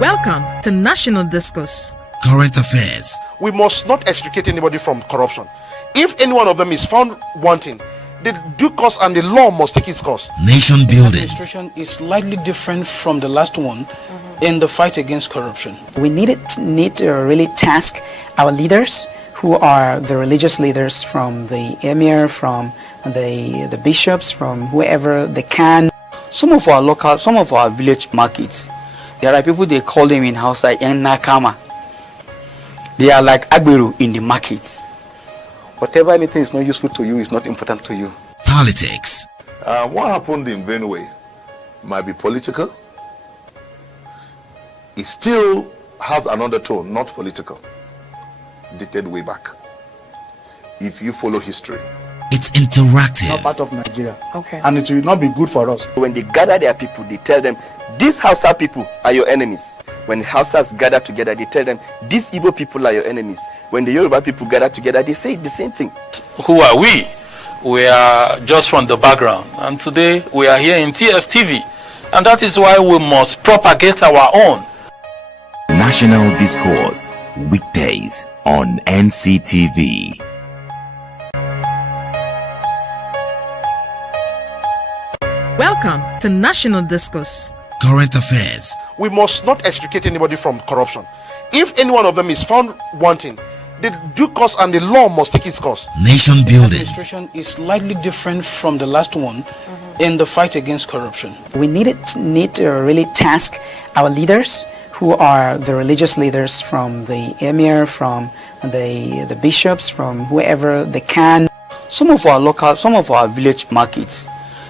Welcome to National Discourse. Current affairs. We must not extricate anybody from corruption. If any one of them is found wanting, the due course and the law must take its course. Nation building. Administration is slightly different from the last one in the fight against corruption. We need to really task our leaders, who are the religious leaders, from the emir, from the bishops, from whoever they can. Some of our village markets, there are people, they call them in Hausa yang nakama. They are like agberu in the markets. Whatever anything is not useful to you is not important to you. Politics. What happened in Benue might be political. It still has an undertone, not political, dated way back. If you follow history, it's interactive. Not part of Nigeria. Okay. And it will not be good for us. When they gather their people, they tell them, these Hausa people are your enemies. When Hausas gather together, they tell them, these Igbo people are your enemies. When the Yoruba people gather together, they say the same thing. Who are we? We are just from the background, and today we are here in TSTV, and that is why we must propagate our own. National Discourse, weekdays on NCTV. Welcome to National Discourse. Current affairs. We must not extricate anybody from corruption. If any one of them is found wanting, the due course and the law must take its course. Nation building. Administration is slightly different from the last one in the fight against corruption. We need to really task our leaders, who are the religious leaders, from the emir, from the bishops, from whoever they can. Some of our village markets,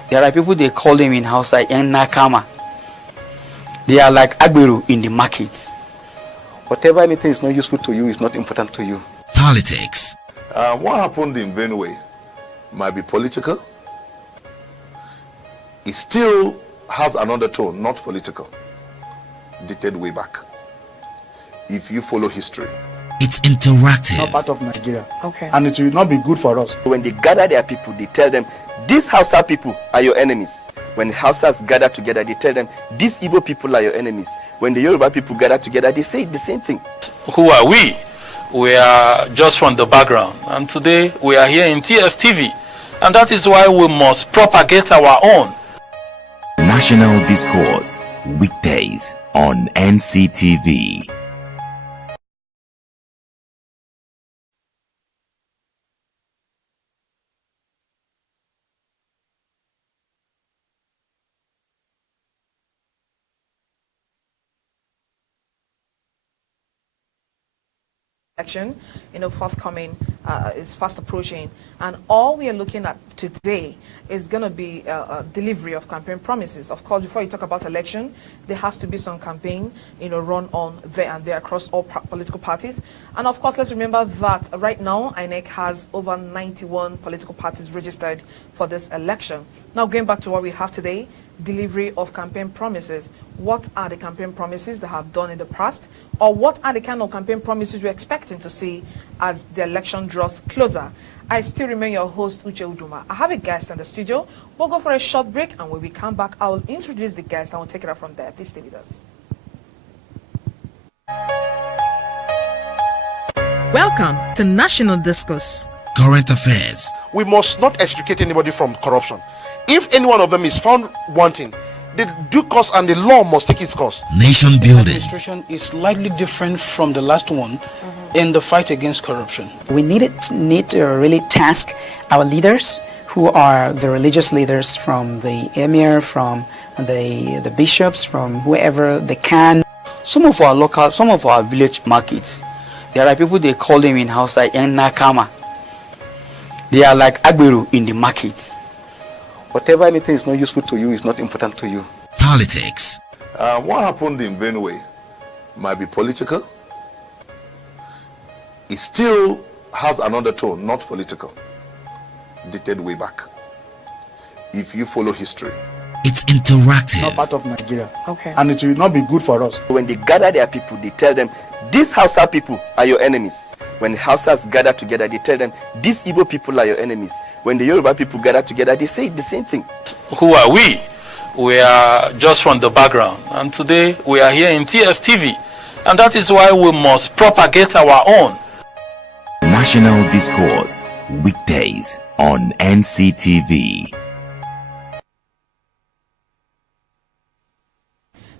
there are people, they call them in Hausa yang nakama. They are like agberu in the markets. Whatever anything is not useful to you is not important to you. Politics. what happened in Benue might be political. It still has an undertone, not political, dated way back. If you follow history, it's interactive. Not part of Nigeria. Okay. And it will not be good for us. When they gather their people, they tell them, these Hausa people are your enemies. When Hausas gather together, they tell them, these Igbo people are your enemies. When the Yoruba people gather together, they say the same thing. Who are we? We are just from the background, and today we are here in TSTV, and that is why we must propagate our own. National Discourse, weekdays on NCTV. Election, forthcoming, is fast approaching, and all we are looking at today is going to be a delivery of campaign promises. Of course, before you talk about election, there has to be some campaign, run on there and there across all political parties. And of course, let's remember that right now, INEC has over 91 political parties registered for this election. Now, going back to what we have today, delivery of campaign promises. What are the campaign promises they have done in the past, or what are the kind of campaign promises we're expecting to see as the election draws closer? I still remain your host, Uche Uduma. I have a guest in the studio. We'll go for a short break, and when we come back, I will introduce the guest and we'll take it up from there. Please stay with us. Welcome to National Discourse. Current affairs. We must not extricate anybody from corruption. If any one of them is found wanting, the due course and the law must take its course. Nation building. Administration is slightly different from the last one in the fight against corruption. We need to really task our leaders, who are the religious leaders, from the emir, from the bishops, from whoever they can. Some of our village markets, there are people, they call them in Hausa yang nakama. They are like agberu in the markets. Whatever anything is not useful to you is not important to you. Politics. what happened in Benue might be political. It still has an undertone, not political, dated way back. If you follow history, it's interactive. Not part of Nigeria. Okay. And it will not be good for us. When they gather their people, they tell them, these Hausa people are your enemies. When Hausas gather together, they tell them, these Igbo people are your enemies. When the Yoruba people gather together, they say the same thing. Who are we? we are just from the background. And today we are here in TSTV. And that is why we must propagate our own. National Discourse, weekdays on NCTV.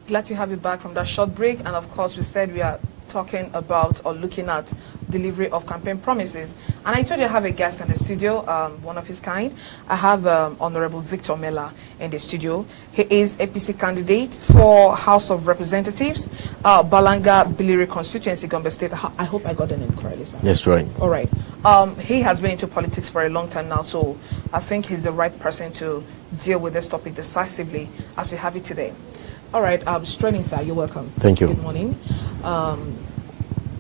Glad to have you back from that short break. And of course, we said we are talking about or looking at delivery of campaign promises. And I told you I have a guest in the studio, one of his kind. I have Honorable Victor Mela in the studio. He is APC candidate for House of Representatives, Balanga Biliri constituency, Gombe State. I hope I got the name correctly, sir. That's right. All right. He has been into politics for a long time now, so I think he's the right person to deal with this topic decisively as we have it today. All right, Straining, sir, you're welcome. Thank you. Good morning.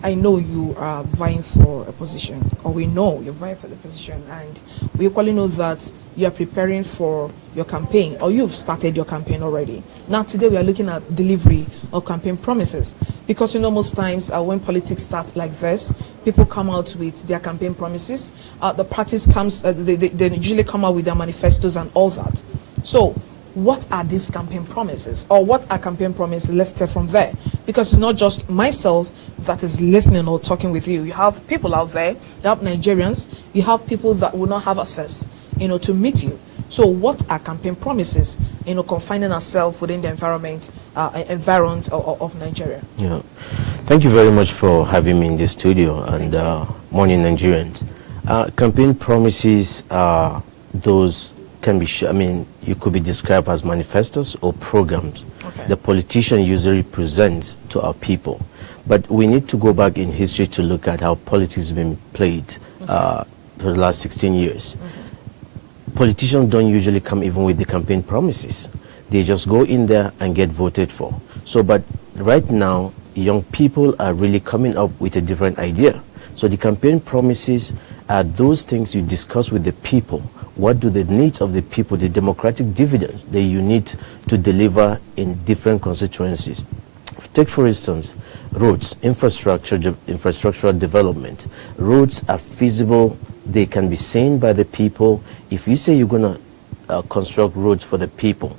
I know you are vying for a position, or we know you're vying for the position, and we equally know that you are preparing for your campaign, or you've started your campaign already. Now, today we are looking at delivery of campaign promises, because you know most times when politics starts like this, people come out with their campaign promises. The parties comes, they usually come out with their manifestos and all that. So, what are these campaign promises, or what are campaign promises? Let's start from there, because it's not just myself that is listening or talking with you. You have people out there, you have Nigerians, you have people that will not have access, to meet you. So what are campaign promises, confining ourselves within the environment of Nigeria? Yeah, thank you very much for having me in the studio, and morning Nigerians. Campaign promises are those can be, you could be described as manifestos or programs the politician usually presents to our people. But we need to go back in history to look at how politics has been played for the last 16 years. Politicians don't usually come even with the campaign promises. They just go in there and get voted for. So, but right now, young people are really coming up with a different idea. So the campaign promises are those things you discuss with the people. What do the needs of the people, the democratic dividends that you need to deliver in different constituencies? Take, for instance, roads, infrastructural development. Roads are feasible. They can be seen by the people. If you say you're going to construct roads for the people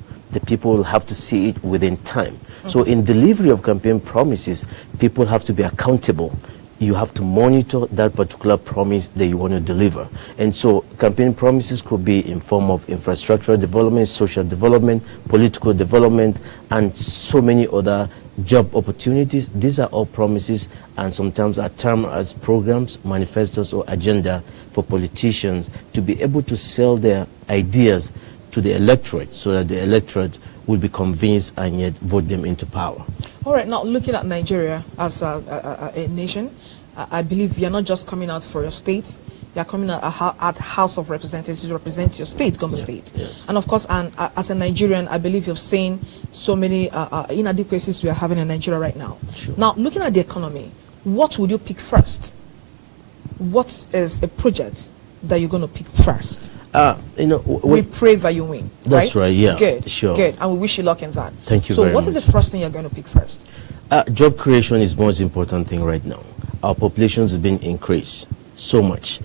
will have to see it within time. So in delivery of campaign promises, people have to be accountable. You have to monitor that particular promise that you want to deliver. And so campaign promises could be in form of infrastructural development, social development, political development, and so many other job opportunities. These are all promises, and sometimes are termed as programs, manifestos, or agenda for politicians to be able to sell their ideas to the electorate, so that the electorate will be convinced and yet vote them into power. All right, now looking at Nigeria as a nation, I believe you're not just coming out for your state, you're coming out at House of Representatives to represent your state, Gombe State. Yes. And of course, as a Nigerian, I believe you've seen so many inadequacies we are having in Nigeria right now. Sure. Now, looking at the economy, what would you pick first? What is a project that you're going to pick first? We pray that you win. That's right, yeah. Good, sure. Good, and we wish you luck in that. Thank you so very what much. is the first thing you're going to pick first? Job creation is the most important thing right now. Our population has been increased so much.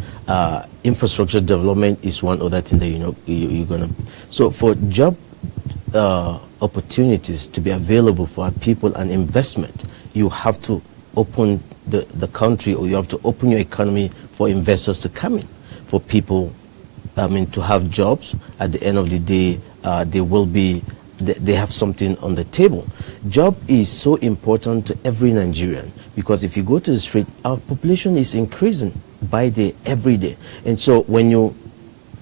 Infrastructure development is one other thing that you're going to. So for job opportunities to be available for our people and investment, you have to open the country, or you have to open your economy for investors to come in, for people to have jobs. At the end of the day, they have something on the table. Job is so important to every Nigerian, because if you go to the street, our population is increasing every day. And so when you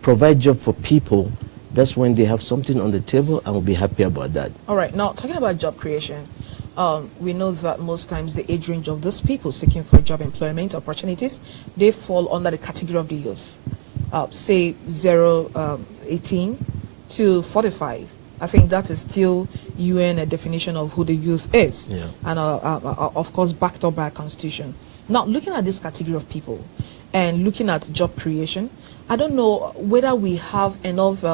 provide job for people, that's when they have something on the table, and will be happy about that. All right, now talking about job creation, we know that most times the age range of those people seeking for job employment opportunities, they fall under the category of the youth. Say 18 to 45. I think that is still UN a definition of who the youth is, and of course backed up by a constitution. Now, looking at this category of people and looking at job creation, I don't know whether we have enough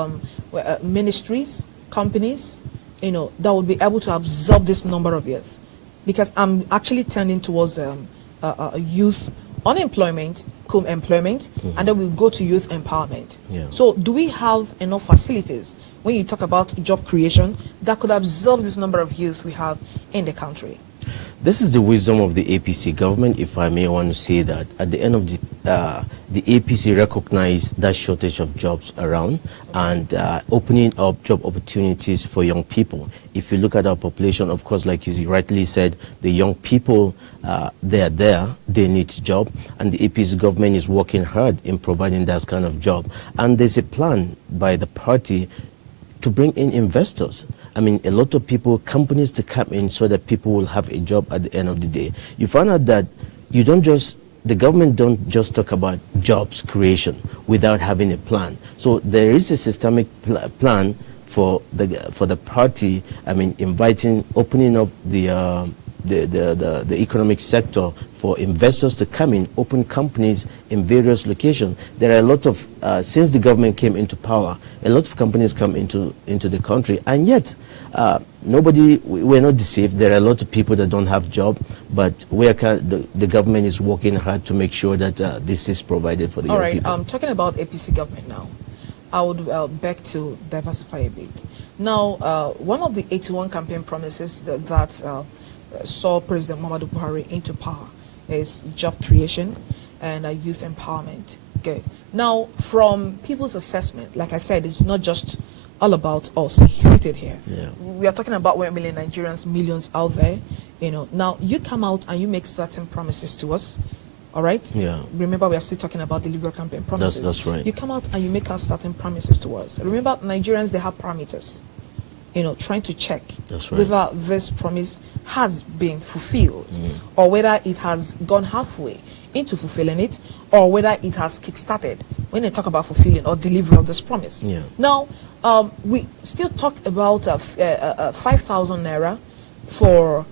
ministries, companies, that will be able to absorb this number of youth, because I'm actually tending towards youth unemployment take-home employment, and then we go to youth empowerment. Yeah. So do we have enough facilities when you talk about job creation that could absorb this number of youth we have in the country? This is the wisdom of the APC government, if I may want to say that. At the end of the APC recognized that shortage of jobs around and opening up job opportunities for young people. If you look at our population, of course, like you rightly said, the young people, they are there, they need job, and the APC government is working hard in providing that kind of job. And there's a plan by the party to bring in investors. I mean, a lot of people, companies to come in so that people will have a job at the end of the day. You find out that the government don't just talk about jobs creation without having a plan. So there is a systemic plan for the party, I mean, opening up the economic sector for investors to come in, open companies in various locations. There are a lot of, since the government came into power, a lot of companies come into the country, and yet we're not deceived. There are a lot of people that don't have job, but the government is working hard to make sure that this is provided for the young people. All right, talking about APC government now, I would beg to diversify a bit. Now, one of the 81 campaign promises that saw President Muhammadu Buhari into power is job creation and youth empowerment. Okay. Now, from people's assessment, like I said, it's not just all about us seated here. Yeah. We are talking about 1 million Nigerians, millions out there. Now you come out and you make certain promises to us. All right. Yeah. Remember, we are still talking about the Liberal campaign promises. That's right. You come out and you make us certain promises to us. Remember, Nigerians, they have parameters. Trying to check whether this promise has been fulfilled or whether it has gone halfway into fulfilling it or whether it has kick-started when they talk about fulfilling or delivery of this promise. Yeah. Now, we still talk about 5,000 naira for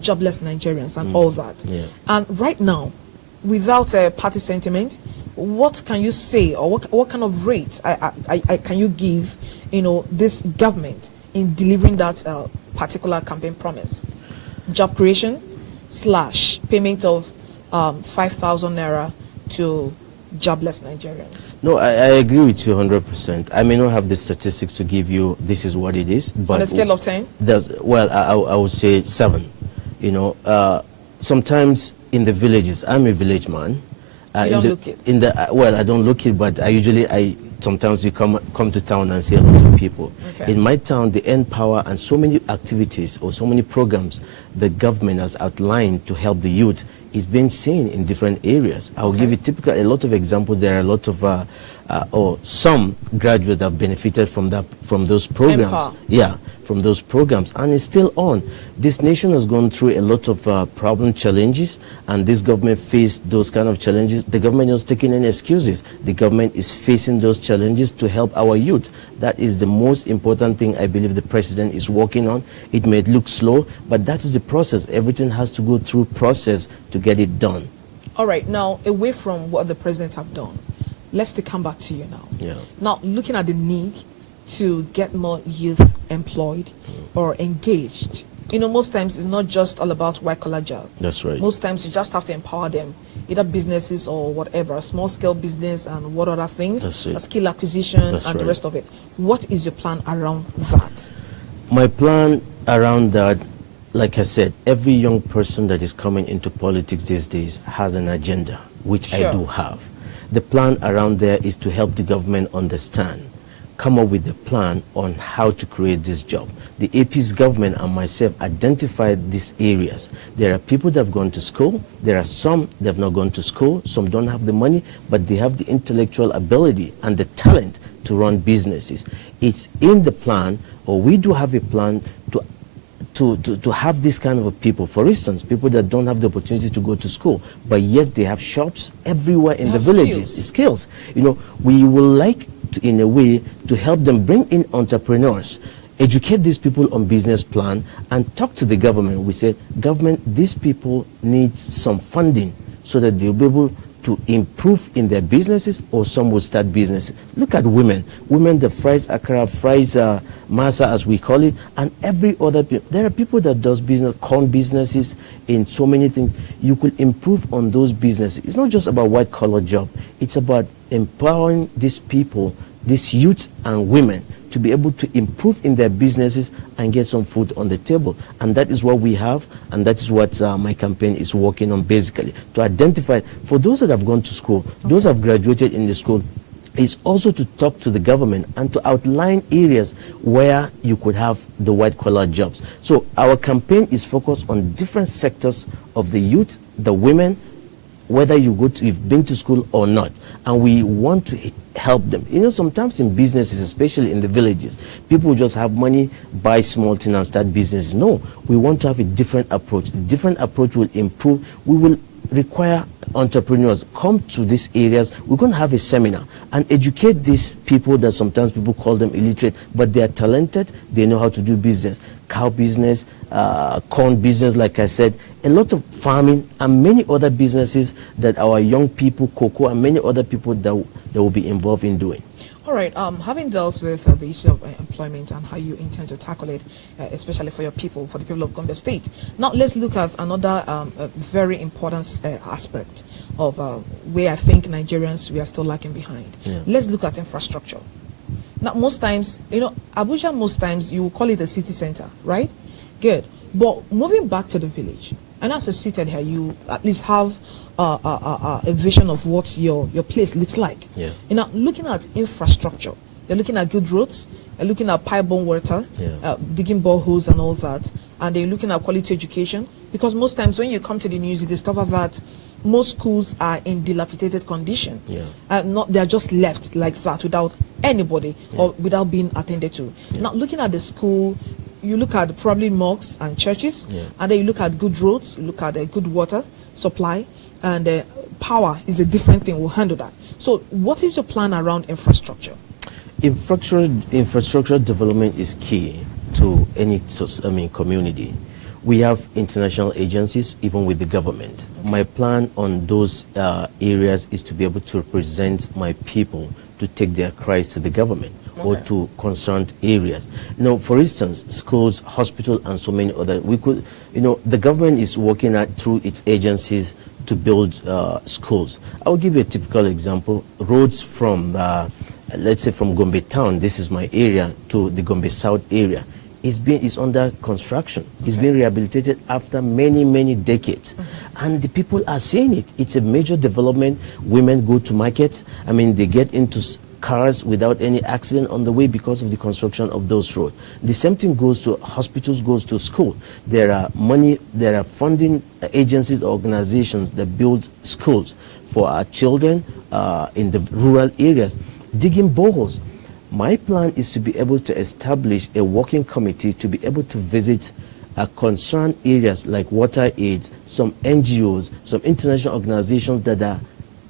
jobless Nigerians and all that. Yeah. And right now, without party sentiment, what can you say, or what kind of rate can you give, this government in delivering that particular campaign promise? Job creation / payment of 5,000 naira to jobless Nigerians. No, I agree with you 100%. I may not have the statistics to give you this is what it is, but on a scale of 10? I would say 7. Sometimes in the villages, I'm a village man. You don't look it. I don't look it, but sometimes you come to town and see a lot of people. Okay. In my town, the End Power and so many activities or so many programs the government has outlined to help the youth is being seen in different areas. I'll give you a lot of examples. There are a lot of or some graduates that have benefited from those programs. Empower. Yeah, from those programs, and it's still on. This nation has gone through a lot of problem challenges, and this government faced those kind of challenges. The government is not taking any excuses. The government is facing those challenges to help our youth. That is the most important thing I believe the president is working on. It may look slow, but that is the process. Everything has to go through process to get it done. All right, now away from what the president have done, let's come back to you now. Yeah. Now, looking at the need to get more youth employed or engaged. Most times it's not just all about white-collar job. That's right. Most times you just have to empower them, either businesses or whatever, small-scale business and what other things, skill acquisition and the rest of it. What is your plan around that? My plan around that, like I said, every young person that is coming into politics these days has an agenda, which I do have. The plan around there is to help the government understand, come up with a plan on how to create this job. The AP's government and myself identified these areas. There are people that have gone to school. There are some that have not gone to school. Some don't have the money, but they have the intellectual ability and the talent to run businesses. It's in the plan, or we do have a plan to have this kind of people. For instance, people that don't have the opportunity to go to school, but yet they have shops everywhere in the villages. Skills. We will like to, in a way, to help them bring in entrepreneurs, educate these people on business plan, and talk to the government. We say, government, these people need some funding so that they'll be able to improve in their businesses, or some will start businesses. Look at women. Women that fries akara, fries masa as we call it, and every other people. There are people that does business, corn businesses, in so many things. You could improve on those businesses. It's not just about white collar job. It's about empowering these people, these youth and women, to be able to improve in their businesses and get some food on the table. And that is what we have, and that is what my campaign is working on, basically, to identify, for those that have gone to school, those that have graduated in the school, is also to talk to the government and to outline areas where you could have the white collar jobs. So our campaign is focused on different sectors of the youth, the women, whether you've been to school or not, and we want to help them. You know, sometimes in businesses, especially in the villages, people just have money, buy small things and start businesses. No, we want to have a different approach. A different approach will improve. We will require entrepreneurs come to these areas. We're going to have a seminar and educate these people that sometimes people call them illiterate, but they are talented. They know how to do business, cow business, corn business, like I said, a lot of farming and many other businesses that our young people, cocoa, and many other people that will be involved in doing. All right, having dealt with the issue of employment and how you intend to tackle it, especially for your people, for the people of Gombe State. Now, let's look at another very important aspect of where I think Nigerians, we are still lagging behind. Yeah. Let's look at infrastructure. Now, most times, you know, Abuja, most times you will call it a city center, right? Good. But moving back to the village, and as you're seated here, you at least have a vision of what your place looks like. Yeah. You know, looking at infrastructure, they're looking at good roads, they're looking at pipe-borne water, Yeah. digging boreholes and all that, and they're looking at quality education. Because most times when you come to the news, you discover that most schools are in dilapidated condition. Yeah. They're just left like that without anybody or without being attended to. Now, looking at the school, you look at probably mosques and churches, and then you look at good roads, you look at good water supply, and power is a different thing. We'll handle that. So what is your plan around infrastructure? Infrastructure development is key to any community. We have international agencies, even with the government. Okay. My plan on those areas is to be able to represent my people to take their cries to the government. Okay. Or to concerned areas. Now, for instance, schools, hospital, and so many other. We could, the government is working through its agencies to build schools. I'll give you a typical example. Roads from, let's say, from Gombe town. This is my area to the Gombe South area. Is under construction. Okay. It's been rehabilitated after many decades. Mm-hmm. And the people are seeing it. It's a major development. Women go to markets. I mean, they get into cars without any accident on the way because of the construction of those roads. The same thing goes to hospitals, goes to school. There are funding agencies, organizations that build schools for our children in the rural areas, digging boreholes. My plan is to be able to establish a working committee to be able to visit concerned areas like water aid, some NGOs, some international organizations that are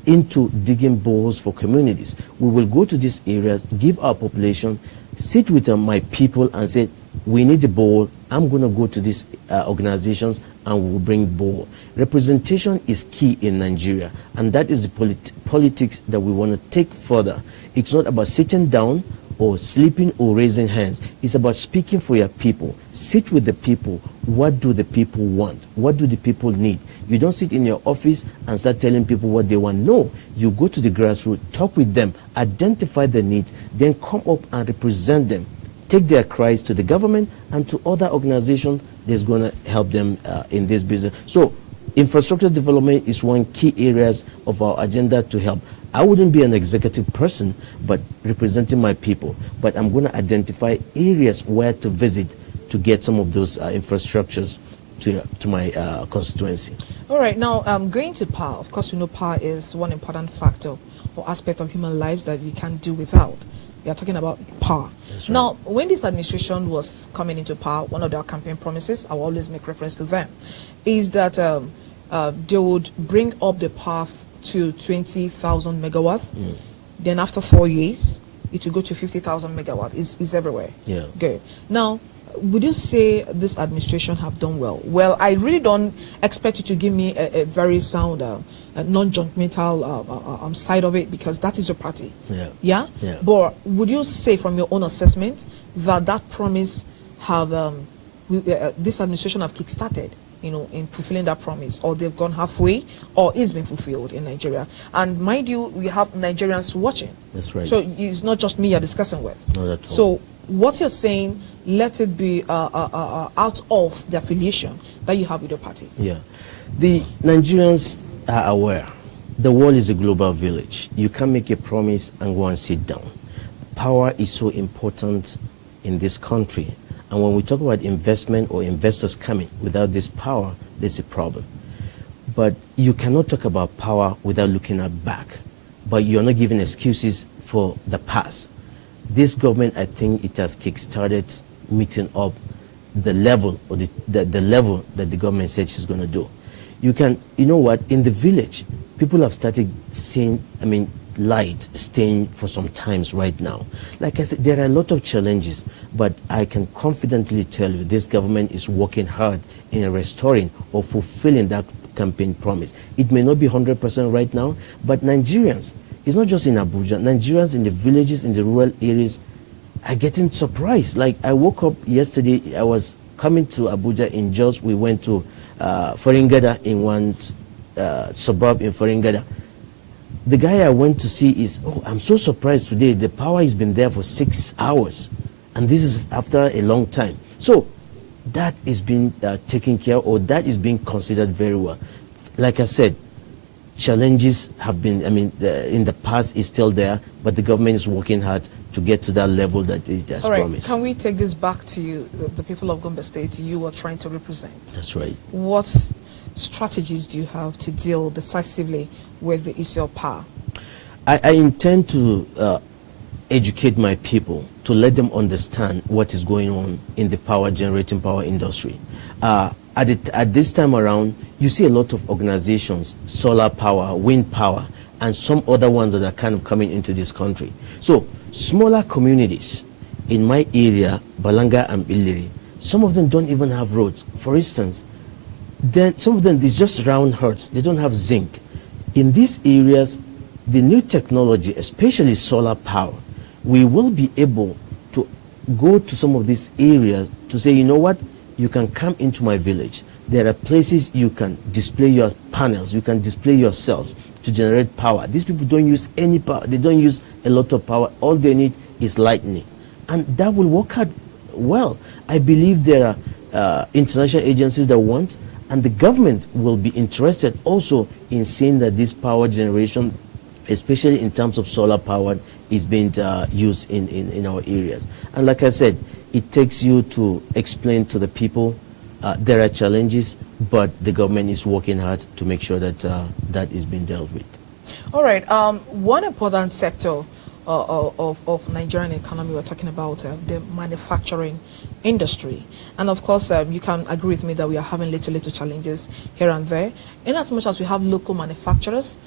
into digging boreholes for communities. We will go to these areas, give our population, sit with my people and say, we need a borehole. I'm going to go to these organizations and we'll bring borehole. Representation is key in Nigeria, and that is the politics that we want to take further. It's not about sitting down or sleeping or raising hands. It's about speaking for your people. Sit with the people. What do the people want? What do the people need? You don't sit in your office and start telling people what they want. No, you go to the grassroots, talk with them, identify the needs, then come up and represent them. Take their cries to the government and to other organizations that's going to help them in this business. So infrastructure development is one key areas of our agenda to help. I wouldn't be an executive person, but representing my people. But I'm going to identify areas where to visit to get some of those infrastructures to my constituency. All right, now going to power. Of course, we know power is one important factor or aspect of human lives that we can't do without. We are talking about power. That's right. Now, when this administration was coming into power, one of their campaign promises, I will always make reference to them, is that they would bring up the power to 20,000 megawatts. Then after 4 years, it will go to 50,000 megawatts. It's everywhere. Yeah. Good. Now, would you say this administration have done well? Well, I really don't expect you to give me a very sound, non-judgmental side of it, because that is your party. Yeah. But would you say, from your own assessment, that promise have this administration have kickstarted, in fulfilling that promise, or they've gone halfway, or it's been fulfilled in Nigeria? And mind you, we have Nigerians watching. That's right. So it's not just me you're discussing with. Not at all. So what you're saying, let it be out of the affiliation that you have with your party. Yeah. The Nigerians are aware. The world is a global village. You can't make a promise and go and sit down. Power is so important in this country. And when we talk about investment or investors coming, without this power, there's a problem. But you cannot talk about power without looking at back. But you're not giving excuses for the past. This government, I think it has kick-started meeting up the level, or the level that the government said she's going to do. You know what, in the village, people have started seeing, light staying for some times right now. Like I said, there are a lot of challenges, but I can confidently tell you this government is working hard in restoring or fulfilling that campaign promise. It may not be 100% right now, but Nigerians, it's not just in Abuja, Nigerians in the villages, in the rural areas are getting surprised. Like, I woke up yesterday, I was coming to Abuja in Jos, we went to Faringada, in one suburb in Faringada. The guy I went to see is, I'm so surprised today, the power has been there for 6 hours, and this is after a long time. So that is being taken care of, or that is being considered very well. Like I said, challenges have been, in the past is still there, but the government is working hard to get to that level that it has promised. Can we take this back to you, the people of Gombe State you are trying to represent? That's right. What strategies do you have to deal decisively with the issue of power? I intend to educate my people, to let them understand what is going on in the generating power industry. At this time around, you see a lot of organizations, solar power, wind power, and some other ones that are kind of coming into this country. So smaller communities in my area, Balanga and Biliri, some of them don't even have roads. For instance, then some of them, it's just round huts. They don't have zinc. In these areas, the new technology, especially solar power, we will be able to go to some of these areas to say, you know what, you can come into my village. There are places you can display your panels, you can display your cells to generate power. These people don't use any power, they don't use a lot of power. All they need is lightning. And that will work out well. I believe there are international agencies that want, and the government will be interested also in seeing that this power generation, especially in terms of solar power, is being used in our areas. And like I said, it takes you to explain to the people there are challenges, but the government is working hard to make sure that that is being dealt with. All right. One important sector of Nigerian economy, we're talking about the manufacturing industry. And of course, you can agree with me that we are having little challenges here and there. In as much as we have local manufacturers,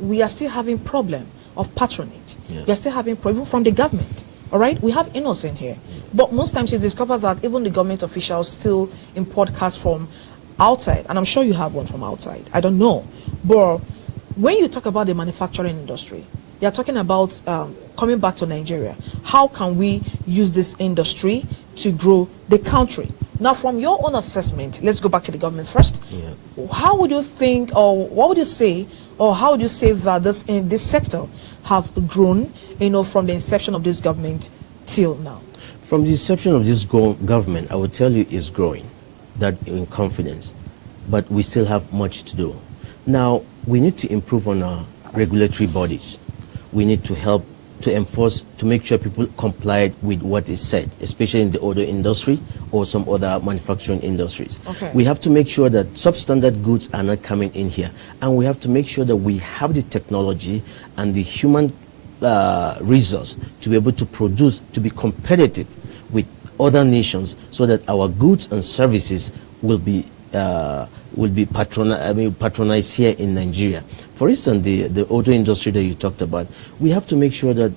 we are still having problem of patronage. We are still having problem from the government. All right, we have innocent here. But most times you discover that even the government officials still import cars from outside. And I'm sure you have one from outside. I don't know. But when you talk about the manufacturing industry, you're talking about coming back to Nigeria. How can we use this industry to grow the country? Now, from your own assessment, let's go back to the government first. How would you think, or what would you say, or how would you say that this sector have grown, from the inception of this government till now? From the inception of this government, I would tell you it's growing, that in confidence, but we still have much to do. Now, we need to improve on our regulatory bodies. We need to help to enforce, to make sure people comply with what is said, especially in the auto industry or some other manufacturing industries. We have to make sure that substandard goods are not coming in here. And we have to make sure that we have the technology and the human resource to be able to produce, to be competitive with other nations, so that our goods and services will be patronized here in Nigeria. For instance, the auto industry that you talked about, we have to make sure that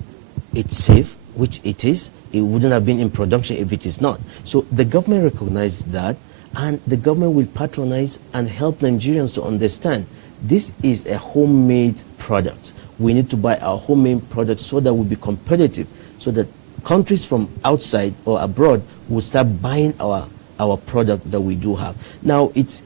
it's safe, which it is. It wouldn't have been in production if it is not. So the government recognized that, and the government will patronize and help Nigerians to understand this is a homemade product. We need to buy our homemade products so that we'll be competitive, so that countries from outside or abroad will start buying our product that we do have. Now, it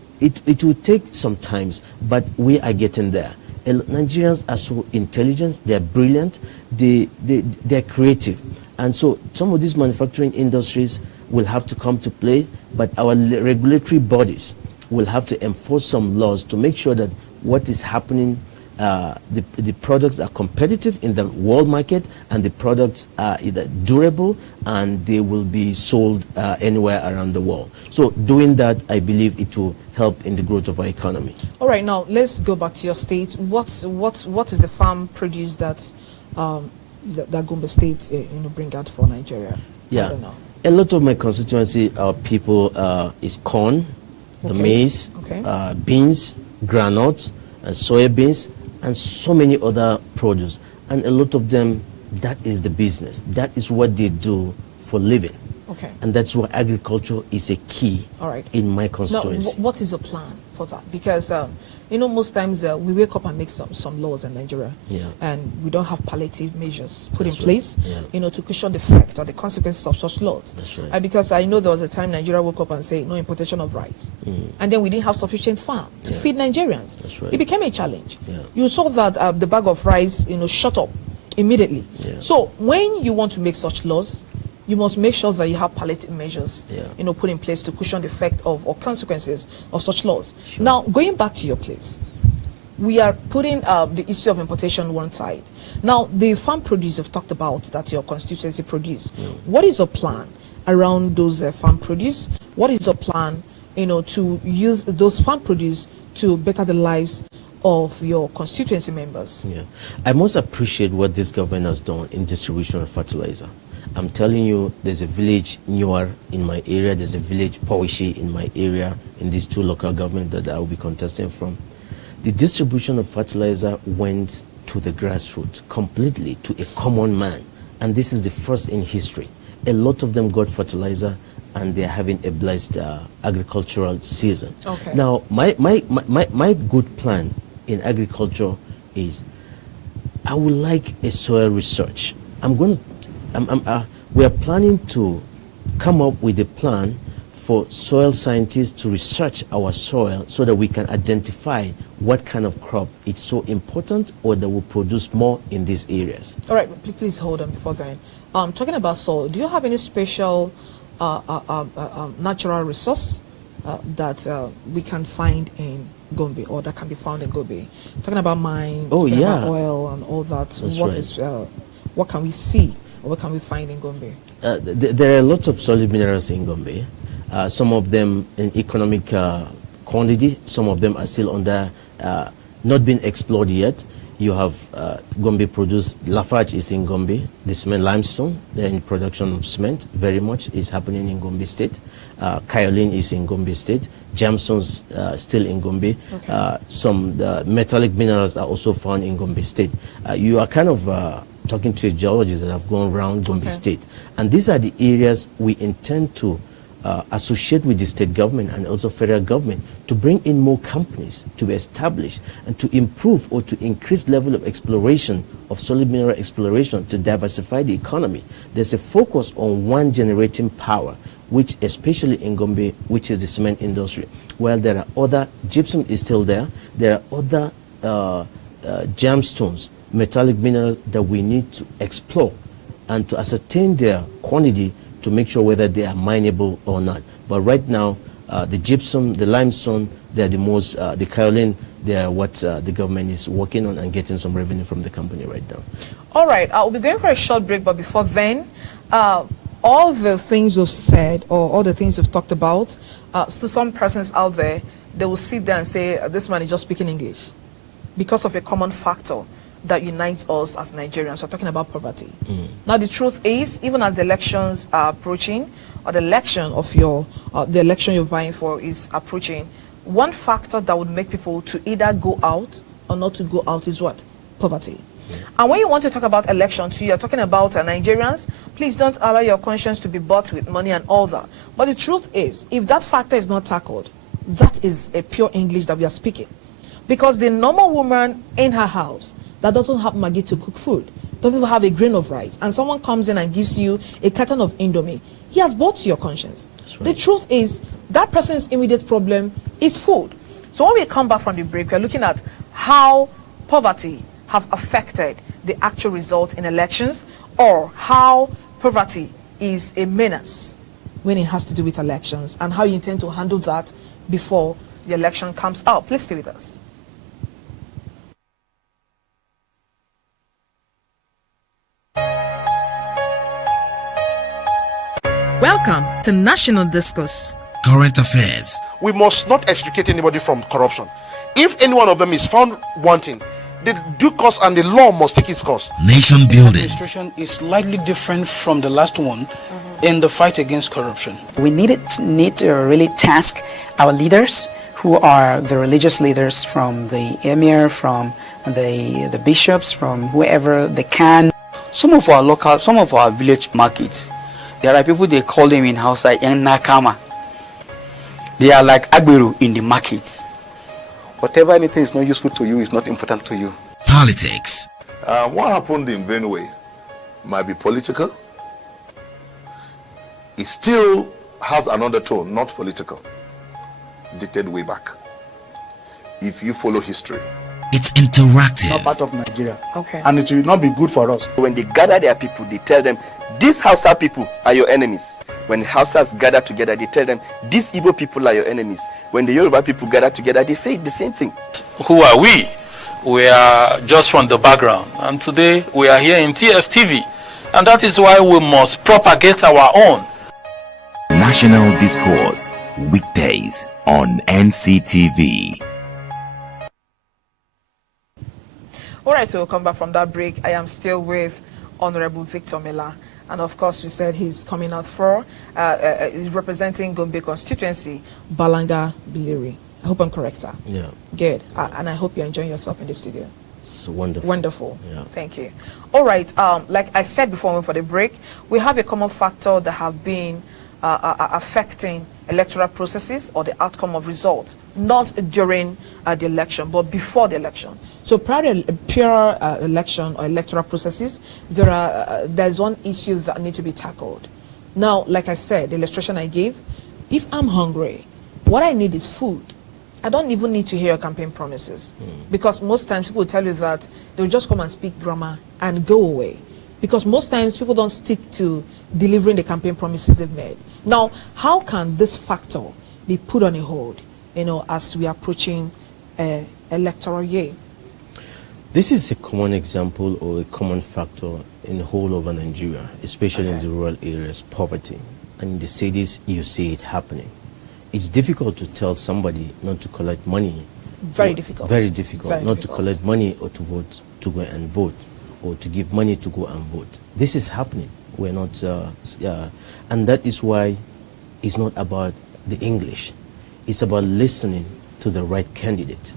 will take some time, but we are getting there. Nigerians are so intelligent, they're brilliant, they're creative. And so some of these manufacturing industries will have to come to play, but our regulatory bodies will have to enforce some laws to make sure that what is happening, the products are competitive in the world market, and the products are either durable and they will be sold anywhere around the world. So doing that, I believe it will help in the growth of our economy. All right, now let's go back to your state. What is the farm produce that that Gombe State bring out for Nigeria? Yeah, I don't know. A lot of my constituency people is corn, the maize, beans, groundnuts, and soybeans, and so many other produce. And a lot of them, that is the business. That is what they do for living. Okay. And that's why agriculture is a key in my constituency. Now, what is your plan for that? Because, most times we wake up and make some laws in Nigeria, and we don't have palliative measures put in place, to cushion the effect or the consequences of such laws. That's right. Because I know there was a time Nigeria woke up and said no importation of rice. And then we didn't have sufficient farm to feed Nigerians. That's right. It became a challenge. You saw that the bag of rice, shot up immediately. So when you want to make such laws, you must make sure that you have palliative measures, put in place to cushion the effect of or consequences of such laws. Sure. Now, going back to your place, we are putting the issue of importation one side. Now, the farm produce you've talked about that your constituency produce. What is your plan around those farm produce? What is your plan, to use those farm produce to better the lives of your constituency members? Yeah, I most appreciate what this government has done in distribution of fertilizer. I'm telling you, there's a village Newer in my area, there's a village Powishi in my area, in these two local governments that I will be contesting from. The distribution of fertilizer went to the grassroots, completely to a common man. And this is the first in history. A lot of them got fertilizer, and they're having a blessed agricultural season. Okay. Now, my good plan in agriculture is I would like a soil research. We are planning to come up with a plan for soil scientists to research our soil so that we can identify what kind of crop is so important or that will produce more in these areas. All right, please hold on before then. Talking about soil, do you have any special natural resource that we can find in Gombe, or that can be found in Gombe? Talking about mine, about oil and all that. That's right. What can we see, or what can we find in Gombe? There are lots of solid minerals in Gombe. Some of them in economic quantity. Some of them are still under, not been explored yet. You have Gombe produce, Lafarge is in Gombe, the cement limestone, they're in production of cement, very much is happening in Gombe State. Kaolin is in Gombe State, gemstones still in Gombe. Okay. Some metallic minerals are also found in Gombe State. You are kind of talking to geologists that have gone around Gombe State. And these are the areas we intend to associate with the state government and also federal government to bring in more companies to be established and to improve or to increase level of exploration of solid mineral exploration to diversify the economy. There's a focus on one generating power, which especially in Gombe, which is the cement industry. While there are other, gypsum is still there, there are other gemstones, metallic minerals that we need to explore and to ascertain their quantity to make sure whether they are mineable or not. But right now, the gypsum, the limestone, they're the most, the kaolin, they're what the government is working on and getting some revenue from the company right now. All right, I'll be going for a short break, but before then, all the things you've said or all the things you've talked about, to some persons out there, they will sit there and say, this man is just speaking English because of a common factor that unites us as Nigerians. We're talking about poverty. Now, the truth is, even as the elections are approaching, or the election of the election you're vying for is approaching, one factor that would make people to either go out or not to go out is what? Poverty. And when you want to talk about elections, you're talking about Nigerians. Please don't allow your conscience to be bought with money and all that. But the truth is, if that factor is not tackled, that is a pure English that we are speaking. Because the normal woman in her house that doesn't have Maggi to cook food, doesn't even have a grain of rice, and someone comes in and gives you a carton of Indomie, he has bought your conscience. Right. The truth is, that person's immediate problem is food. So when we come back from the break, we're looking at how poverty have affected the actual result in elections, or how poverty is a menace when it has to do with elections, and how you intend to handle that before the election comes out. Please stay with us. Welcome to National Discourse. Current affairs. We must not extricate anybody from corruption. If any one of them is found wanting, the due course and the law must take its course. Nation building. Administration is slightly different from the last one in the fight against corruption. We need to really task our leaders, who are the religious leaders, from the emir, from the bishops, from whoever they can. Some of our village markets, there are people, they call them in Hausa yang nakama. They are like agberu in the markets. Whatever anything is not useful to you is not important to you. Politics. What happened in Benue might be political. It still has an undertone, not political, dated way back. If you follow history, it's interactive. Not part of Nigeria. Okay. And it will not be good for us. When they gather their people, they tell them, these Hausa people are your enemies. When Hausas gather together, they tell them, these Igbo people are your enemies. When the Yoruba people gather together, they say the same thing. Who are we? We are just from the background. And today we are here in TSTV. And that is why we must propagate our own. National Discourse. Weekdays on NCTV. All right, so we'll come back from that break. I am still with Honorable Victor Mela. And of course, we said he's coming out for, he's representing Gombe constituency, Balanga Bileri. I hope I'm correct, sir. Yeah. Good. And I hope you're enjoying yourself in the studio. It's wonderful. Wonderful. Yeah. Thank you. All right. Like I said before we went for the break, we have a common factor that have been affecting electoral processes or the outcome of results, not during the election, but before the election. So prior election or electoral processes, there's one issue that need to be tackled. Now, like I said, the illustration I gave, if I'm hungry, what I need is food. I don't even need to hear your campaign promises, because most times people tell you that they'll just come and speak grammar and go away, because most times people don't stick to delivering the campaign promises they've made. Now, how can this factor be put on a hold, as we are approaching electoral year? This is a common example or a common factor in the whole of Nigeria, especially in the rural areas, poverty. And in the cities, you see it happening. It's difficult to tell somebody not to collect money. Very difficult. Very difficult. Very not difficult. to collect money or to vote, to go and vote, or to give money to go and vote. This is happening. We're not, and that is why it's not about the English. It's about listening to the right candidate.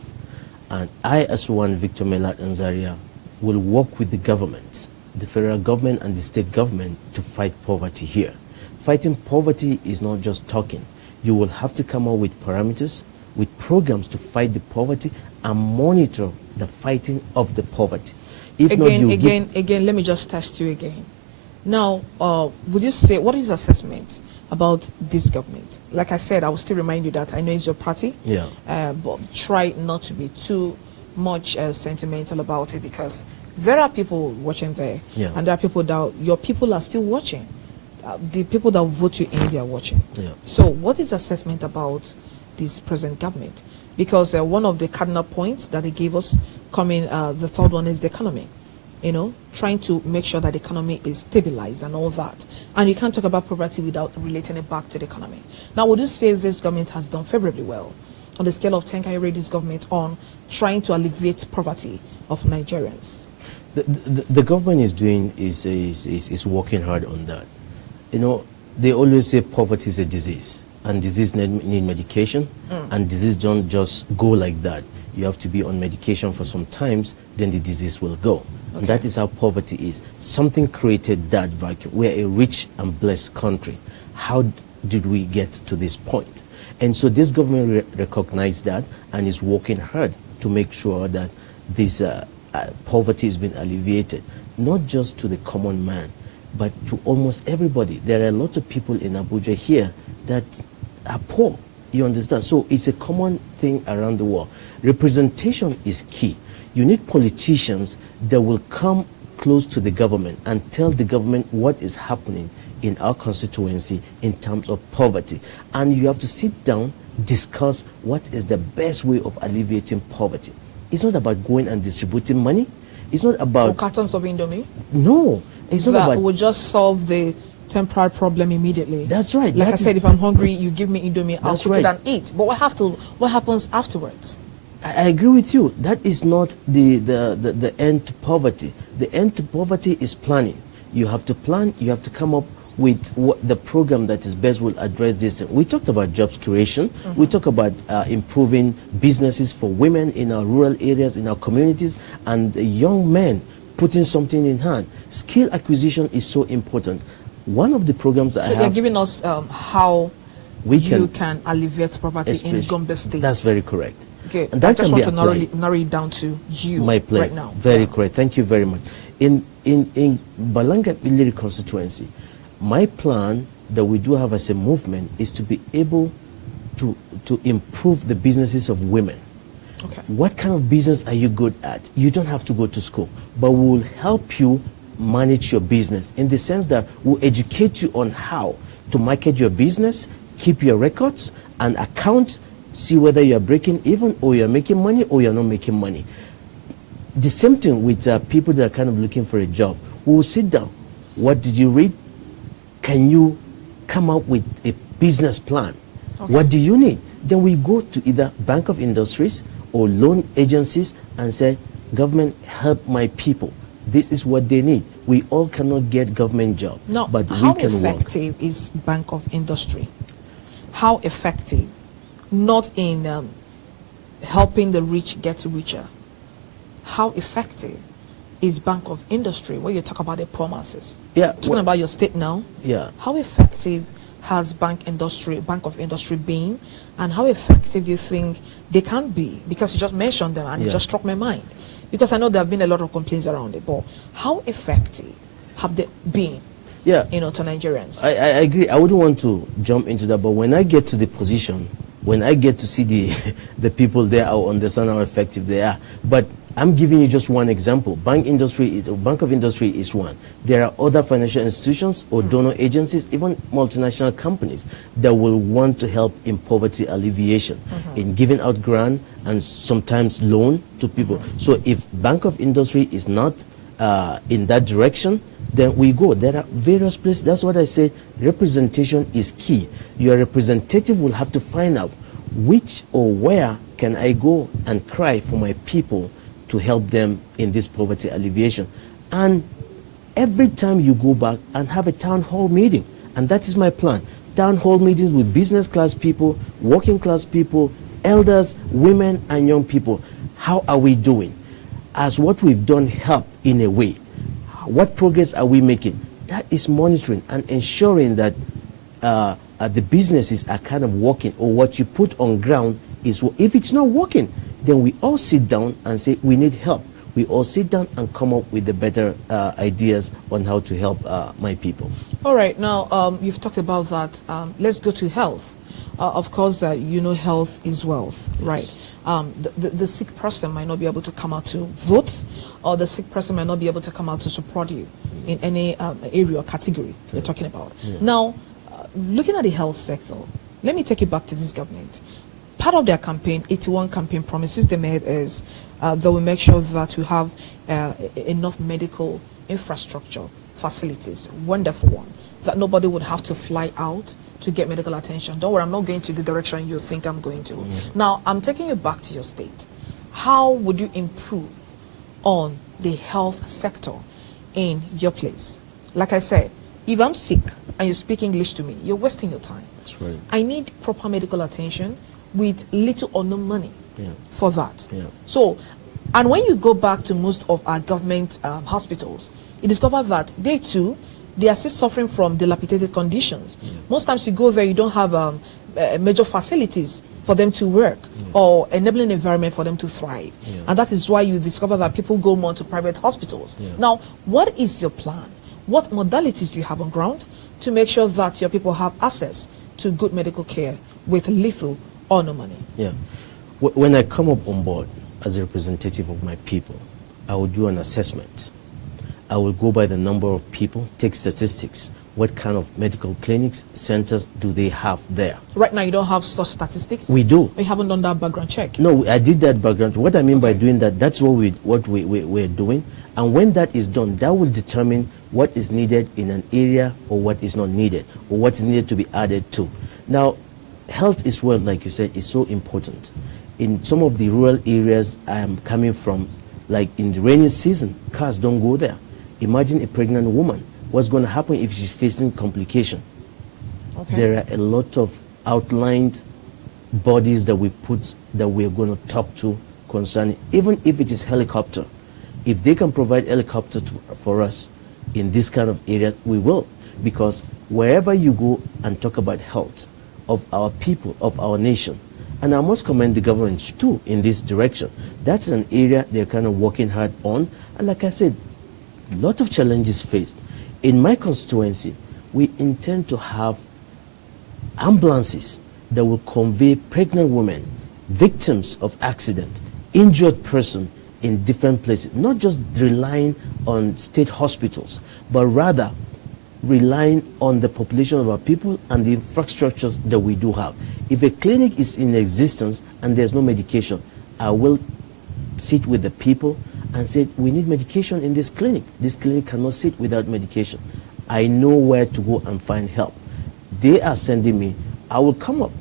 And I, as one, Victor Mela Danzaria, will work with the government, the federal government and the state government, to fight poverty here. Fighting poverty is not just talking. You will have to come up with parameters, with programs to fight the poverty and monitor the fighting of the poverty. If Again, let me just test you again. Now, would you say, what is assessment about this government? Like I said, I will still remind you that I know it's your party, but try not to be too much sentimental about it, because there are people watching there, and there are people that your people are still watching. The people that vote you in, they are watching. So what is assessment about this present government? Because one of the cardinal points that they gave us coming, the third one is the economy. Trying to make sure that the economy is stabilized and all that. And you can't talk about poverty without relating it back to the economy. Now, would you say this government has done favorably well? On the scale of 10, can you rate this government on trying to alleviate poverty of Nigerians? The government is working hard on that. They always say poverty is a disease. and disease need medication, and disease don't just go like that. You have to be on medication for some times, then the disease will go. Okay. And that is how poverty is. Something created that vacuum. We're a rich and blessed country. How did we get to this point? And so this government recognized that and is working hard to make sure that this poverty has been alleviated, not just to the common man, but to almost everybody. There are a lot of people in Abuja here that are poor, you understand? So it's a common thing around the world. Representation is key. You need politicians that will come close to the government and tell the government what is happening in our constituency in terms of poverty. And you have to sit down, discuss what is the best way of alleviating poverty. It's not about going and distributing money. It's not about... Or cartons of Indomie? No. It's not that about... will just solve the temporary problem immediately. That's right. Like I said, if I'm hungry, you give me Indomie, I'll cook it and eat. But what happens afterwards? I agree with you. That is not the end to poverty. The end to poverty is planning. You have to plan, you have to come up with what the program that is best will address this. We talked about jobs creation. We talk about improving businesses for women in our rural areas, in our communities, and young men putting something in hand. Skill acquisition is so important. One of the programs that I have... So you're giving us how you can alleviate poverty in Gombe State. That's very correct. Okay, and that I just can want be to narrow it down to you my place. Right now. Very correct. Thank you very much. In Balanga Iliri constituency, my plan that we do have as a movement is to be able to improve the businesses of women. Okay. What kind of business are you good at? You don't have to go to school, but we will help you manage your business in the sense that we'll educate you on how to market your business, keep your records and account, see whether you're breaking even or you're making money or you're not making money. The same thing with people that are kind of looking for a job. We will sit down. What did you read? Can you come up with a business plan? Okay. What do you need? Then we go to either Bank of Industries or loan agencies and say, government, help my people. This is what they need. We all cannot get government job, no, but we can work. How effective is Bank of Industry? How effective? Not in helping the rich get richer. How effective is Bank of Industry when you talk about the promises? Yeah, talking about your state now. Yeah. How effective has Bank of Industry been, and how effective do you think they can be? Because you just mentioned them, and it just struck my mind. Because I know there have been a lot of complaints around it, but how effective have they been? Yeah, to Nigerians. I agree. I wouldn't want to jump into that, but when I get to the position, when I get to see the people there, I'll understand how effective they are. But I'm giving you just one example. Bank of Industry is one. There are other financial institutions or donor agencies, even multinational companies that will want to help in poverty alleviation, in giving out grant and sometimes loan to people. So if Bank of Industry is not in that direction, then we go. There are various places. That's what I say. Representation is key. Your representative will have to find out which or where can I go and cry for my people to help them in this poverty alleviation. And every time you go back and have a town hall meeting, and that is my plan. Town hall meetings with business class people, working class people, elders, women, and young people. How are we doing? As what we've done help in a way? What progress are we making? That is monitoring and ensuring that the businesses are kind of working, or what you put on ground is, if it's not working, then we all sit down and say we need help. We all sit down and come up with the better ideas on how to help my people. All right, now you've talked about that. Let's go to health. Of course, health is wealth, yes. Right? The sick person might not be able to come out to vote, or the sick person might not be able to come out to support you in any area or category you're talking about. Yeah. Now, looking at the health sector, let me take you back to this government. Part of their campaign, 81 campaign promises they made is they will make sure that we have enough medical infrastructure, facilities, wonderful one, that nobody would have to fly out to get medical attention. Don't worry, I'm not going to the direction you think I'm going to. Now, I'm taking you back to your state. How would you improve on the health sector in your place? Like I said, if I'm sick, and you speak English to me, you're wasting your time. That's right. I need proper medical attention with little or no money for that. Yeah. So, and when you go back to most of our government hospitals, you discover that they too, they are still suffering from dilapidated conditions. Most times you go there, you don't have major facilities for them to work or enabling environment for them to thrive. And that is why you discover that people go more to private hospitals. Now, what is your plan? What modalities do you have on ground to make sure that your people have access to good medical care with little or no money? Yeah. When I come up on board as a representative of my people, I will do an assessment. I will go by the number of people, take statistics. What kind of medical clinics, centers do they have there? Right now, you don't have such statistics? We do. You haven't done that background check? No, I did that background. What I mean by doing that, that's what we're doing. And when that is done, that will determine what is needed in an area or what is not needed, or what is needed to be added to. Now, health is well, like you said, is so important. In some of the rural areas I am coming from, like in the rainy season, cars don't go there. Imagine a pregnant woman. What's going to happen if she's facing complication? Okay. There are a lot of outlined bodies that we put, that we're going to talk to concerning, even if it is helicopter. If they can provide helicopter for us in this kind of area, we will. Because wherever you go and talk about health of our people, of our nation, and I must commend the government too in this direction. That's an area they're kind of working hard on. And like I said, a lot of challenges faced. In my constituency, we intend to have ambulances that will convey pregnant women, victims of accident, injured person in different places, not just relying on state hospitals, but rather relying on the population of our people and the infrastructures that we do have. If a clinic is in existence and there's no medication, I will sit with the people and say, we need medication in this clinic. This clinic cannot sit without medication. I know where to go and find help. They are sending me. I will come up.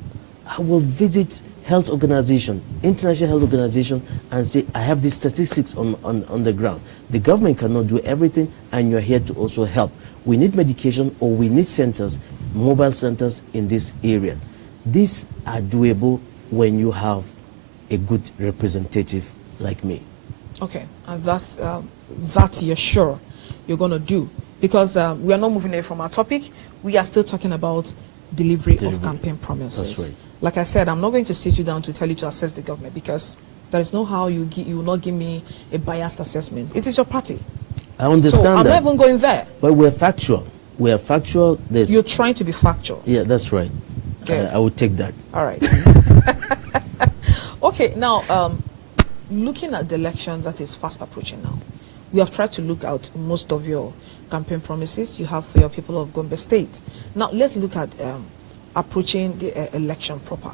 I will visit health organization, international health organization, and say, I have these statistics on the ground. The government cannot do everything, and you're here to also help. We need medication, or we need centers, mobile centers in this area. These are doable when you have a good representative like me. Okay, and that's that you're sure you're going to do, because we are not moving away from our topic. We are still talking about delivery of campaign promises. That's right. Like I said, I'm not going to sit you down to tell you to assess the government, because there is no how you will not give me a biased assessment. It is your party. I understand so I'm that. not even going there. But we're factual. We are factual. You're trying to be factual. Yeah, that's right. Okay. I will take that. All right. Okay, now, looking at the election that is fast approaching now, we have tried to look at most of your campaign promises you have for your people of Gombe State. Now, let's look at approaching the election proper.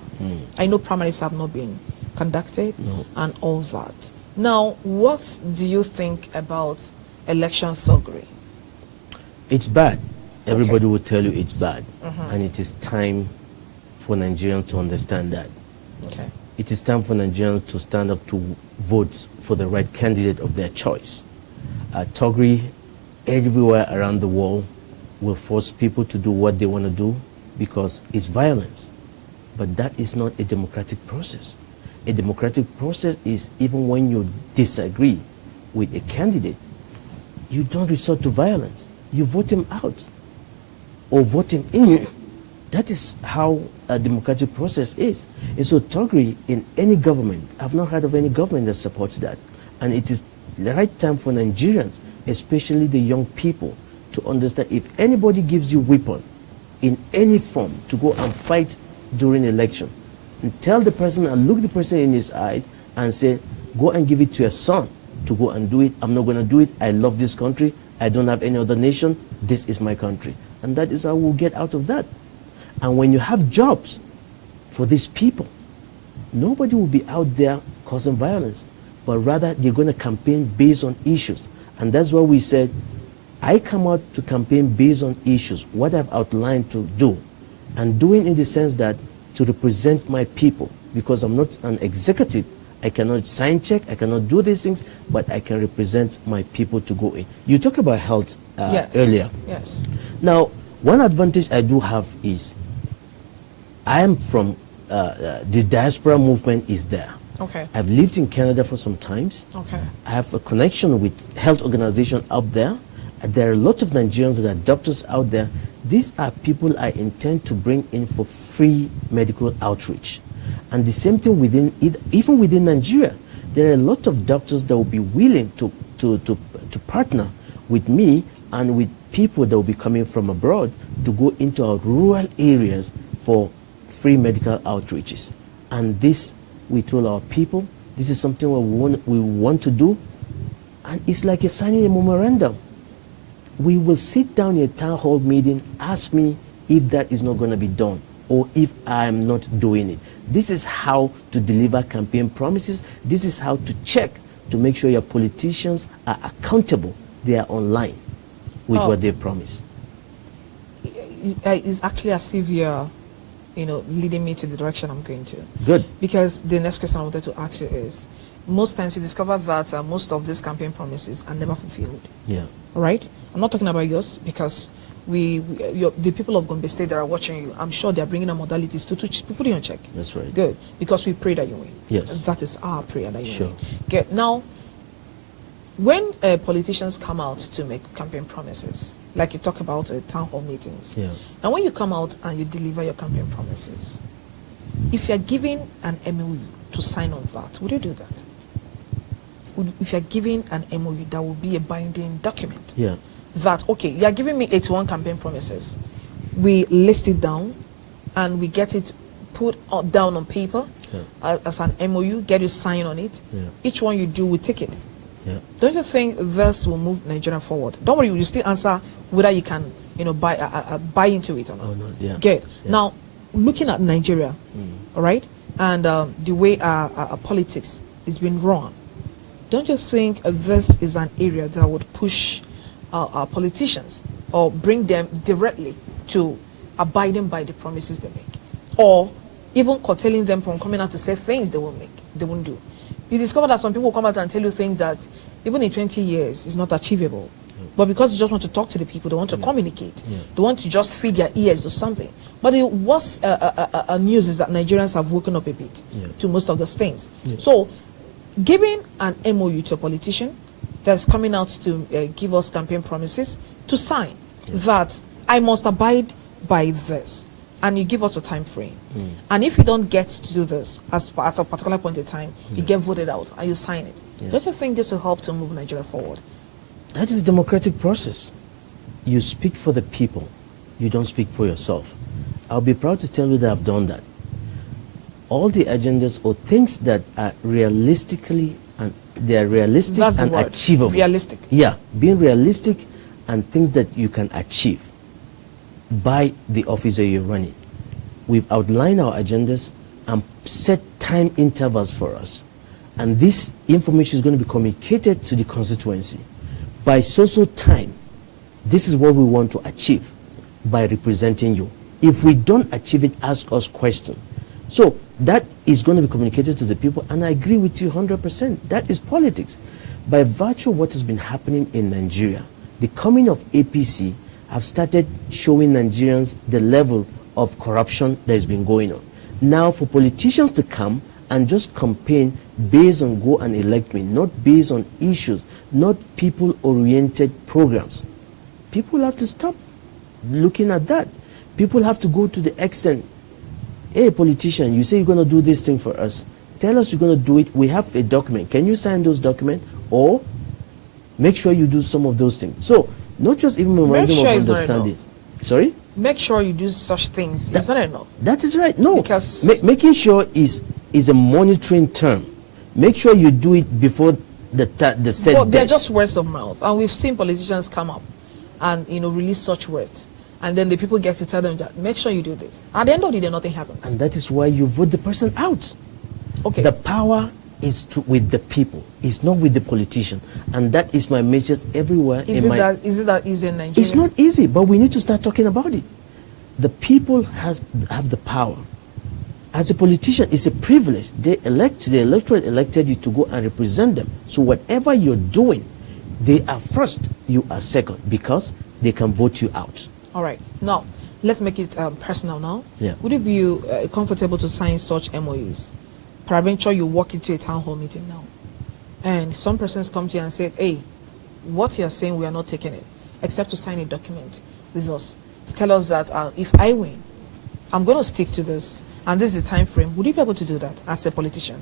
I know primaries have not been conducted and all that. Now, what do you think about election thuggery? It's bad. Everybody will tell you it's bad. And it is time for Nigerians to understand that. Okay. It is time for Nigerians to stand up to vote for the right candidate of their choice. Thuggery everywhere around the world will force people to do what they want to do because it's violence. But that is not a democratic process. A democratic process is even when you disagree with a candidate, you don't resort to violence. You vote him out or vote him in. That is how a democratic process is. And so thuggery in any government, I've not heard of any government that supports that. And it is the right time for Nigerians, especially the young people, to understand if anybody gives you weapon in any form to go and fight during election, and tell the person and look the person in his eyes and say, go and give it to your son to go and do it. I'm not going to do it. I love this country. I don't have any other nation. This is my country. And that is how we'll get out of that. And when you have jobs for these people, nobody will be out there causing violence, but rather they're going to campaign based on issues. And that's why we said, I come out to campaign based on issues, what I've outlined to do, and doing in the sense that to represent my people, because I'm not an executive. I cannot sign check, I cannot do these things, but I can represent my people to go in. You talk about health yes. earlier. Yes. Now, one advantage I do have is I am from the diaspora movement is there. Okay. I've lived in Canada for some times. Okay. I have a connection with health organization out there. There are a lot of Nigerians that are doctors out there. These are people I intend to bring in for free medical outreach. And the same thing within, even within Nigeria, there are a lot of doctors that will be willing to partner with me and with people that will be coming from abroad to go into our rural areas for free medical outreaches. And this, we told our people, this is something we want to do. And it's like you're signing a memorandum. We will sit down in a town hall meeting, ask me if that is not going to be done or if I am not doing it. This is how to deliver campaign promises. This is how to check to make sure your politicians are accountable. They are online with what they promise. It's actually as if you're, leading me to the direction I'm going to. Good. Because the next question I wanted to ask you is, most times you discover that most of these campaign promises are never fulfilled. Yeah. Right? I'm not talking about yours because the people of Gombe State that are watching you, I'm sure they're bringing up modalities to put you on check. That's right. Good. Because we pray that you win. Yes. That is our prayer that you Sure. win. Good. Now, when politicians come out to make campaign promises, like you talk about town hall meetings, Yeah. now when you come out and you deliver your campaign promises, if you're given an MOU to sign on that, would you do that? If you're giving an MOU, that will be a binding document. Yeah. That, okay, you're giving me 81 campaign promises. We list it down and we get it put down on paper as an MOU, get you sign on it. Yeah. Each one you do, we take it. Yeah. Don't you think this will move Nigeria forward? Don't worry, you still answer whether you can, buy into it or not. Oh, no, yeah. Good. Yeah. Now, looking at Nigeria, all right, and the way our politics is being run, don't you think this is an area that would push our politicians or bring them directly to abiding by the promises they make, or even curtailing them from coming out to say things they won't do? You discover that some people come out and tell you things that even in 20 years is not achievable. But because they just want to talk to the people, they want to communicate, they want to just feed their ears to something. But the worst news is that Nigerians have woken up a bit to most of those things. So giving an MOU to a politician that's coming out to give us campaign promises to sign that I must abide by this, and you give us a time frame, and if you don't get to do this at a particular point in time, you get voted out and you sign it. Don't you think this will help to move Nigeria forward? That is a democratic process. You speak for the people. You don't speak for yourself. I'll be proud to tell you that I've done that. All the agendas or things that are realistically and they are realistic That's the and word. achievable. Realistic. Yeah, being realistic and things that you can achieve by the officer you're running. We've outlined our agendas and set time intervals for us. And this information is going to be communicated to the constituency. By so time, this is what we want to achieve by representing you. If we don't achieve it, ask us questions. So that is going to be communicated to the people, and I agree with you 100%. That is politics. By virtue of what has been happening in Nigeria, the coming of APC have started showing Nigerians the level of corruption that has been going on. Now, for politicians to come and just campaign based on go and elect me, not based on issues, not people-oriented programs, people have to stop looking at that. People have to go to the extent, hey, politician, you say you're going to do this thing for us. Tell us you're going to do it. We have a document. Can you sign those documents? Or make sure you do some of those things. So, not just even memorandum of understanding. Sorry? Make sure you do such things. It's not enough. That is right. No. Because making sure is a monitoring term. Make sure you do it before the set date. They're just words of mouth. And we've seen politicians come up and, release such words. And then the people get to tell them that, make sure you do this. At the end of the day, nothing happens. And that is why you vote the person out. Okay. The power is with the people. It's not with the politician. And that is my message everywhere. Is it that easy in Nigeria? It's not easy, but we need to start talking about it. The people have the power. As a politician, it's a privilege. The electorate elected you to go and represent them. So whatever you're doing, they are first, you are second, because they can vote you out. All right. Now, let's make it personal now. Yeah. Would it be comfortable to sign such MOUs? Peradventure, you walk into a town hall meeting now, and some persons come to you and say, hey, what you're saying, we are not taking it, except to sign a document with us to tell us that if I win, I'm going to stick to this, and this is the time frame. Would you be able to do that as a politician?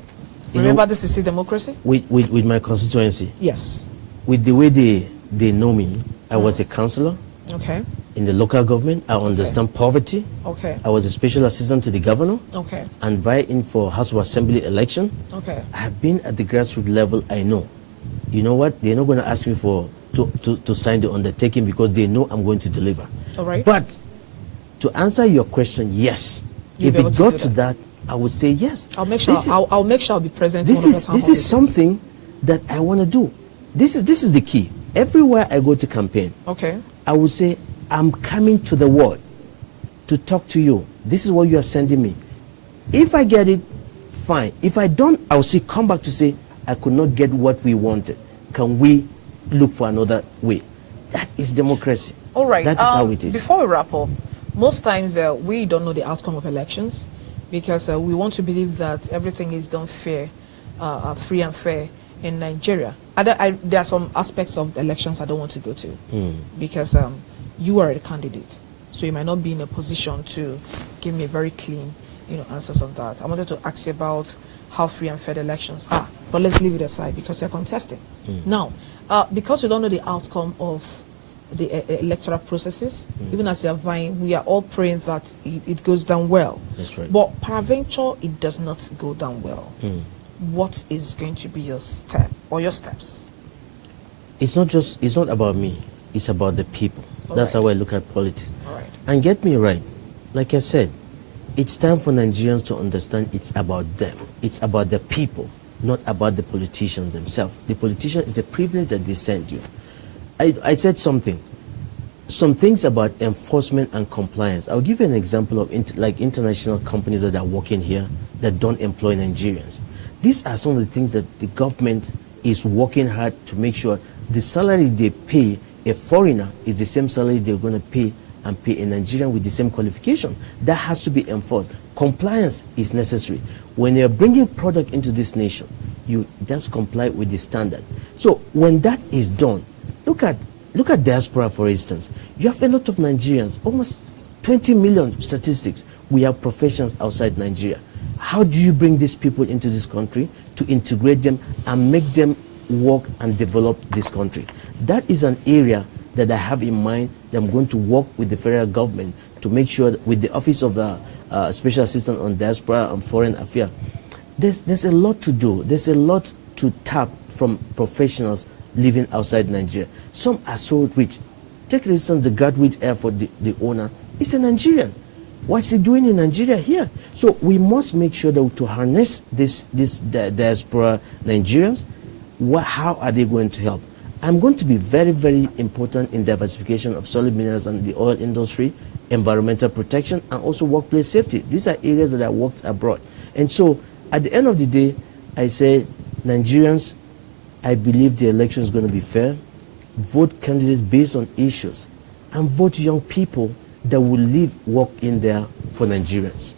Remember, this is still democracy? With my constituency? Yes. With the way they know me, I was a councillor. Okay. In the local government, I understand poverty. Okay. I was a special assistant to the governor. Okay. And vying for House of Assembly election. Okay. I have been at the grassroots level. I know. You know what? They're not going to ask me to sign the undertaking because they know I'm going to deliver. All right. But to answer your question, yes. If it got to that, I would say yes. I'll make sure. I'll make sure I'll be present. This is something that I want to do. This is the key. Everywhere I go to campaign, okay, I would say I'm coming to the world to talk to you. This is what you are sending me. If I get it, fine. If I don't, I'll say come back to say I could not get what we wanted. Can we look for another way? That is democracy. All right. That is how it is. Before we wrap up, most times we don't know the outcome of elections because we want to believe that everything is done fair, free and fair in Nigeria. There are some aspects of elections I don't want to go to because you are a candidate, so you might not be in a position to give me a very clean, answers on that. I wanted to ask you about how free and fair the elections are, but let's leave it aside because they're contesting. Now, because we don't know the outcome of the electoral processes, even as they are vying, we are all praying that it goes down well. That's right. But peradventure, it does not go down well. What is going to be your step or your steps? It's not about me. It's about the people. That's how I look at politics. All right. And get me right. Like I said, it's time for Nigerians to understand it's about them. It's about the people, not about the politicians themselves. The politician is a privilege that they send you. I said something. Some things about enforcement and compliance. I'll give you an example of international companies that are working here that don't employ Nigerians. These are some of the things that the government is working hard to make sure the salary they pay a foreigner is the same salary they're going to pay and pay a Nigerian with the same qualification. That has to be enforced. Compliance is necessary. When you're bringing product into this nation, you just comply with the standard. So when that is done, look at diaspora, for instance. You have a lot of Nigerians, almost 20 million statistics. We have professions outside Nigeria. How do you bring these people into this country to integrate them and make them work and develop this country? That is an area that I have in mind that I'm going to work with the federal government to make sure that with the Office of the Special Assistant on Diaspora and Foreign Affairs. There's a lot to do. There's a lot to tap from professionals living outside Nigeria. Some are so rich. Take for instance the graduate airport, the owner is a Nigerian. What's he doing in Nigeria here? So we must make sure that to harness this diaspora Nigerians, how are they going to help? I'm going to be very, very important in diversification of solid minerals and the oil industry, environmental protection, and also workplace safety. These are areas that I worked abroad. And so at the end of the day, I say, Nigerians, I believe the election is going to be fair. Vote candidates based on issues, and vote young people that will live, work in there for Nigerians.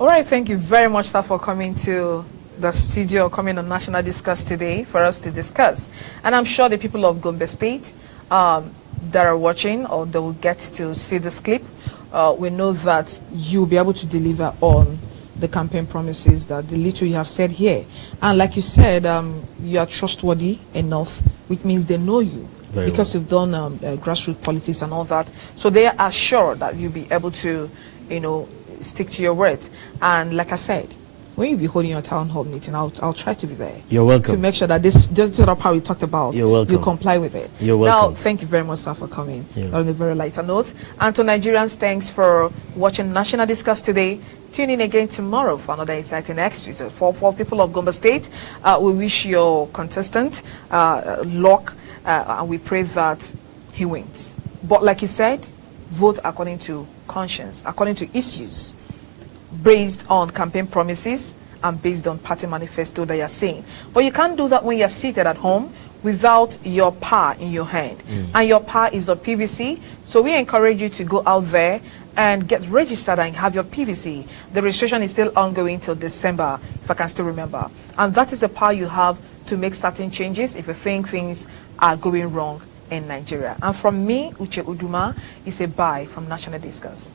All right, thank you very much, sir, for coming to the studio, coming on National Discuss today for us to discuss. And I'm sure the people of Gombe State that are watching or they will get to see this clip, we know that you'll be able to deliver on the campaign promises that the little you have said here. And like you said, you are trustworthy enough, which means they know you. Because you've done grassroots politics and all that. So they are sure that you'll be able to, stick to your words. And like I said, when you be holding your town hall meeting, I'll try to be there. You're welcome. To make sure that this, just sort of how we talked about, you're welcome. You comply with it. You're welcome. Now, thank you very much, sir, for coming on a very lighter note. And to Nigerians, thanks for watching National Discuss today. Tune in again tomorrow for another exciting episode. For people of Gombe State, we wish your contestant luck, and we pray that he wins. But like he said, vote according to conscience, according to issues, based on campaign promises and based on party manifesto that you're saying. But you can't do that when you're seated at home without your power in your hand. And your power is your PVC. So we encourage you to go out there and get registered and have your PVC. The registration is still ongoing till December, if I can still remember. And that is the power you have to make certain changes if you think things are going wrong in Nigeria. And from me, Uche Uduma, is a bye from National Discuss.